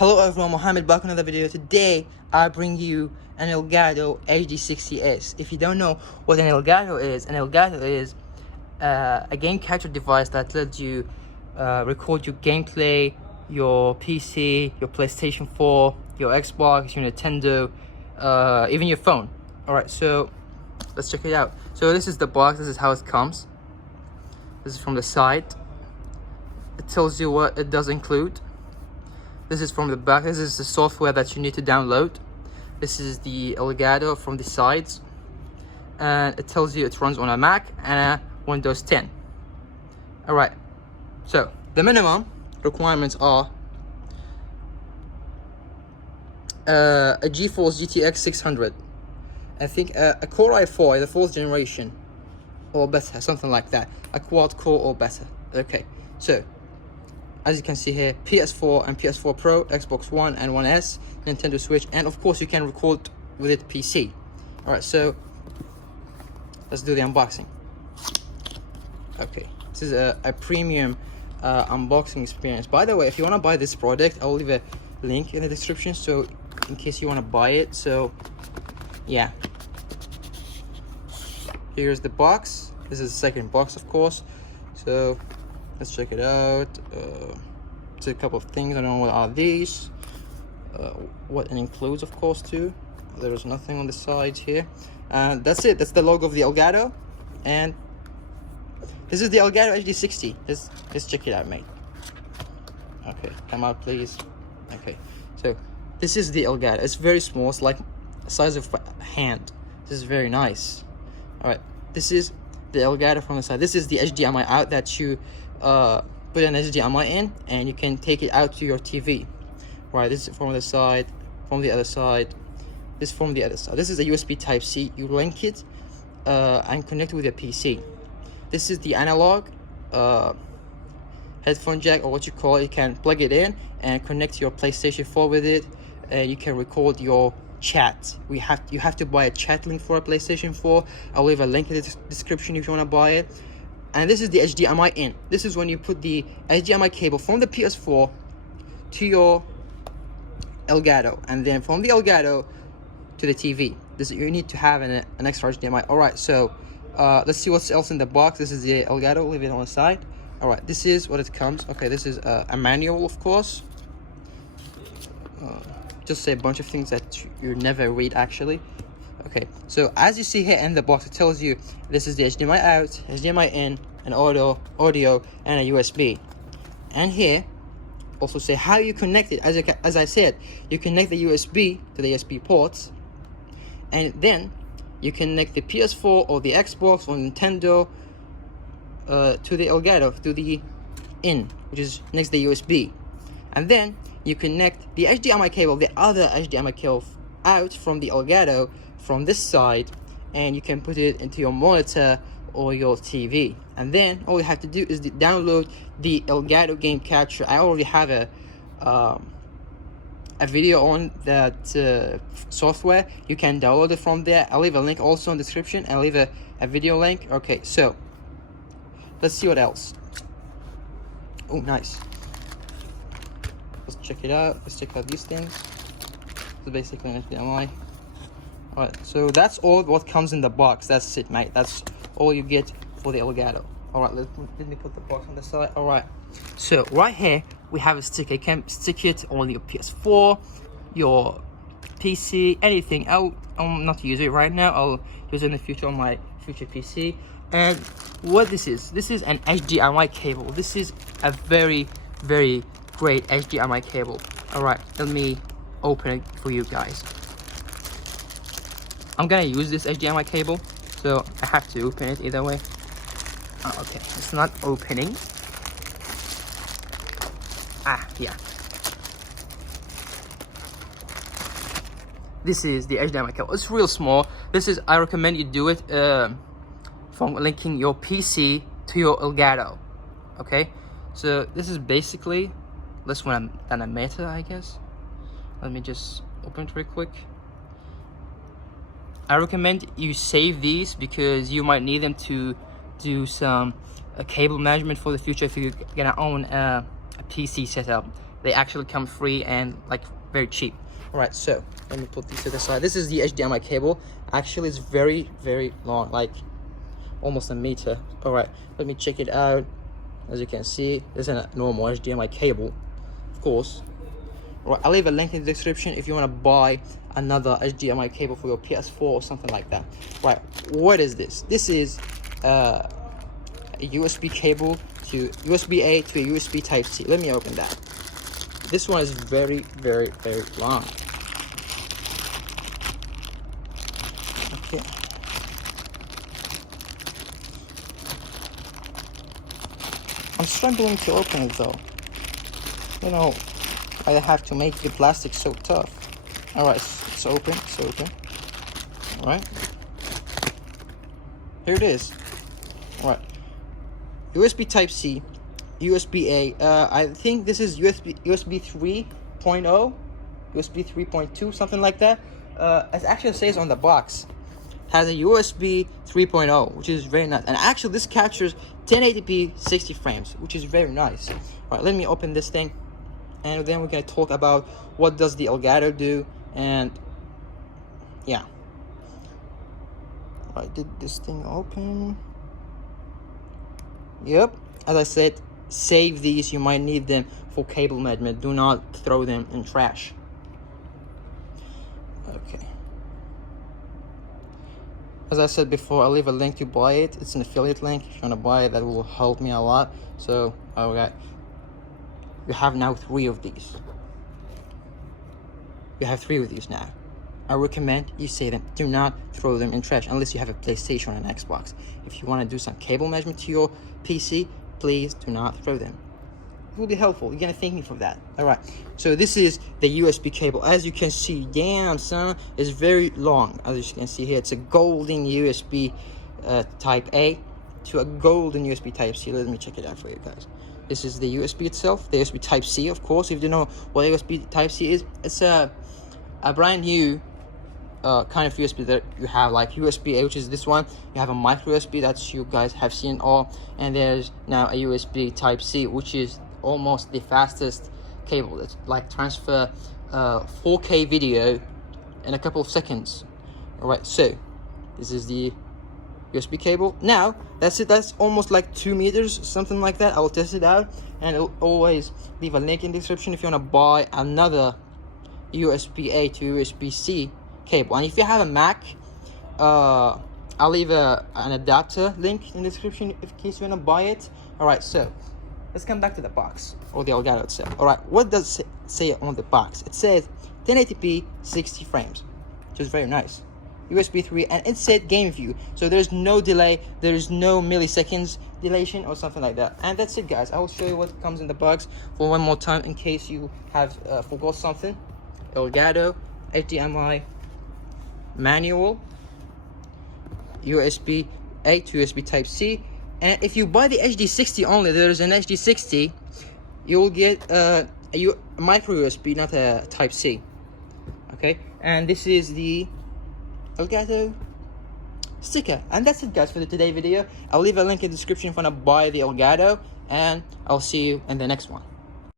Hello everyone, Muhammad back with another video. Today I bring you an Elgato HD60S. If you don't know what an Elgato is a game capture device that lets you record your gameplay, your PC, your PlayStation 4, your Xbox, your Nintendo, even your phone. Alright, so let's check it out. So this is the box, this is how it comes. This is from the side. It tells you what it does include. This is from the back. This is the software that you need to download. This is the Elgato from the sides, and it tells you it runs on a Mac and a Windows 10. All right, so the minimum requirements are a GeForce GTX 600, I think a Core i4, the 4th generation or better, something like that, a quad core or better. Okay, so as you can see here, PS4 and PS4 Pro, Xbox One and One S, Nintendo Switch, and of course you can record with it PC. Alright, so let's do the unboxing. Okay, this is a premium unboxing experience. By the way, if you want to buy this product, I'll leave a link in the description, so in case you want to buy it. So yeah, here's the box. This is the second box, of course. So let's check it out. It's a couple of things. I don't know what are these. What it includes, of course, too. There is nothing on the sides here. That's it. That's the logo of the Elgato. And this is the Elgato HD60. Let's check it out, mate. Okay, come out, please. Okay, so this is the Elgato. It's very small. It's like the size of a hand. This is very nice. All right, this is the Elgato from the side. This is the HDMI out that you put an HDMI in, and you can take it out to your TV. Right, this is from the side, from the other side, this from the other side. This is a USB Type C. You link it and connect with your PC. This is the analog headphone jack, or what you call it. You can plug it in and connect your PlayStation 4 with it, and you can record your chat. You have to buy a chat link for a PlayStation 4. I'll leave a link in the description if you want to buy it. And this is the HDMI in. This is when you put the HDMI cable from the PS4 to your Elgato, and then from the Elgato to the TV. You need to have an extra HDMI. All right, so let's see what's else in the box. This is the Elgato. Leave it on the side. All right, this is what it comes. Okay, this is a manual, of course. Just a bunch of things that you never read, actually. Okay, so as you see here in the box, it tells you this is the HDMI out, HDMI in, an audio, and a USB. And here also say how you connect it. As I said, you connect the USB to the USB ports, and then you connect the PS4 or the Xbox or Nintendo to the Elgato, to the in, which is next to the USB. And then you connect the HDMI cable, the other HDMI cable out from the Elgato from this side, and you can put it into your monitor or your TV. And then all you have to do is download the Elgato game capture. I already have a video on that software. You can download it from there. I'll leave a link also in the description. I'll leave a video link. Okay, so let's see what else. Oh, nice. Let's check it out. Let's check out these things. So basically an HDMI. Alright, so that's all what comes in the box. That's it, mate. That's all you get for the Elgato. Alright, let me put the box on the side. Alright, so right here we have a sticker. You can stick it on your PS4, your PC, anything. I'll not use it right now. I'll use it in the future on my future PC. And what this is an HDMI cable. This is a very, very great HDMI cable. Alright, let me open it for you guys. I'm gonna use this HDMI cable, so I have to open it either way. Oh, okay, it's not opening. Yeah. This is the HDMI cable. It's real small. I recommend you do it from linking your PC to your Elgato. Okay, so this is basically less than a meter, I guess. Let me just open it real quick. I recommend you save these because you might need them to do some cable management for the future if you're gonna own a PC setup. they actually come free and like very cheap. All right, so let me put these to the side. This is the HDMI cable. Actually, it's very, very long, like almost a meter. All right, let me check it out. As you can see, this is a normal HDMI cable, of course. All right, I'll leave a link in the description if you want to buy another HDMI cable for your PS4 or something like that. Right, what is this? This is a USB cable to USB-A to a USB Type-C. Let me open that. This one is very, very, very long. Okay. I'm struggling to open it though. You know, I have to make the plastic so tough. All right, it's open, it's open. All right. Here it is. All right. USB Type-C, USB-A. I think this is USB 3.0, USB 3.2, something like that. It actually says on the box, has a USB 3.0, which is very nice. And actually, this captures 1080p 60 frames, which is very nice. All right, let me open this thing, and then we're gonna talk about what does the Elgato do, and yeah. All right, did this thing open? Yep, as I said, save these. You might need them for cable management. Do not throw them in trash. Okay. As I said before, I'll leave a link to buy it. It's an affiliate link. If you want to buy it, that will help me a lot. So, alright. You have now 3 of these. You have 3 of these now. I recommend you save them. Do not throw them in trash unless you have a PlayStation or an Xbox. If you want to do some cable management to your PC, please do not throw them. It will be helpful. You're gonna thank me for that. All right. So this is the USB cable. As you can see, damn son, it's very long. As you can see here, it's a golden USB Type A to a golden USB Type C. Let me check it out for you guys. This is the USB itself, the USB Type C, of course. If you know what USB Type C is, it's a brand new kind of USB that you have, like USB-A, which is this one. You have a micro USB that you guys have seen all, and there's now a USB Type-C, which is almost the fastest cable. It's like transfer 4K video in a couple of seconds. All right, so this is the USB cable. Now that's it. That's almost like 2 meters, something like that. I'll test it out, and I'll always leave a link in the description if you want to buy another USB-A to USB-C cable. And if you have a Mac, I'll leave an adapter link in the description in case you want to buy it. All right, so let's come back to the box, or the Elgato itself. All right, what does it say on the box? It says 1080p 60 frames, which is very nice. USB 3, and it said game view, so there's no delay, there's no milliseconds dilation or something like that. And that's it, guys. I will show you what comes in the box for one more time in case you have forgot something. Elgato HDMI manual, USB A to USB Type-C, and if you buy the HD60 only, there's an HD60, you'll get a micro USB, not a Type-C. Okay, and this is the Elgato sticker. And that's it, guys, for the today video. I'll leave a link in the description if you want to buy the Elgato, and I'll see you in the next one.